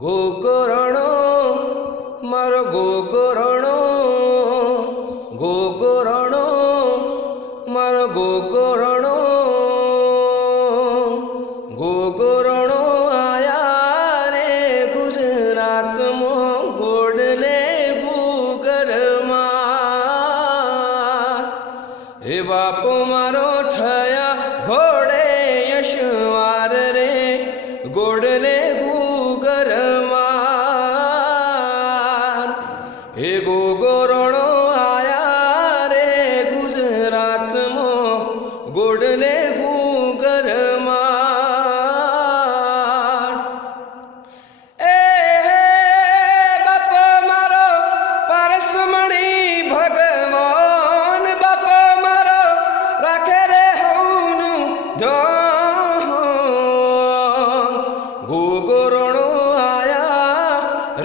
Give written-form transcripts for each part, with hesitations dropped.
ગોગરણો મારો ગોગરણો, ગોગરણો મારો ગોગરણો, ગોગરણો આયા રે ગુજરાતમાં ગોડલે ભૂગરમાં. હે બાપો મારો થયા ઘોડે યશવાર રે ગોડલે ભૂગરમાં. હે ગોગરણો આયા રે ગુજરાતમાં ગોડલે ભૂગરમાં. એ હે બાપ મારો પરસમણી ભગવાન, બાપ મારો રાખે રે હવનું ધ્યાન. ગોગરણો આયા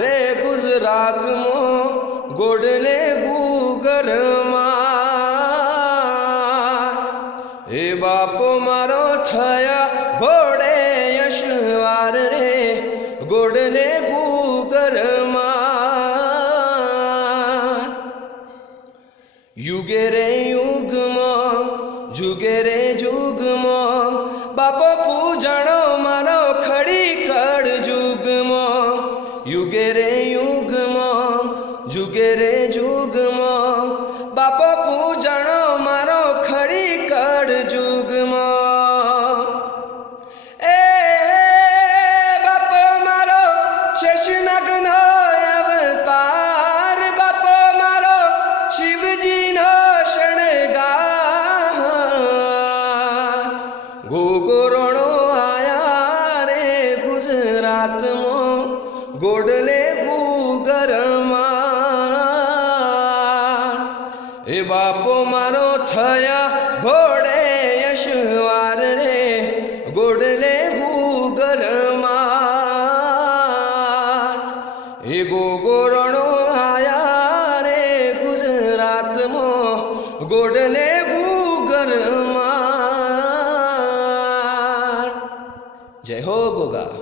રે ગુજરાતમાં ગોડલે ભૂગરમાં. હે બાપો મારો થયા ઘોડે યશવાર રે ગોડલે ભૂગરમાં. યુગે રે યુગમાં જુગે રે જુગમાં બાપો પૂજણો મારો ખડી કડ જુગમાં. યુગે રે યુગમાં જુગે રે જુગમાં બાપો પૂજણો મારો ખડી કડ જુગમાં. એ બાપ મારો શેષનાગનો અવતાર, બાપ મારો શિવજીનો શણગાર. ગોગરણો આયા રે ગુજરાતમાં ગોડલે ભૂગરમાં. એ બાપો મારો થયા ઘોડે યશવાર રે ગોડલે ભૂગરમાં. એ ગોગરણો આયા રે ગુજરાતમાં ગોડલે ભૂગરમાં. જય હો ગોગા.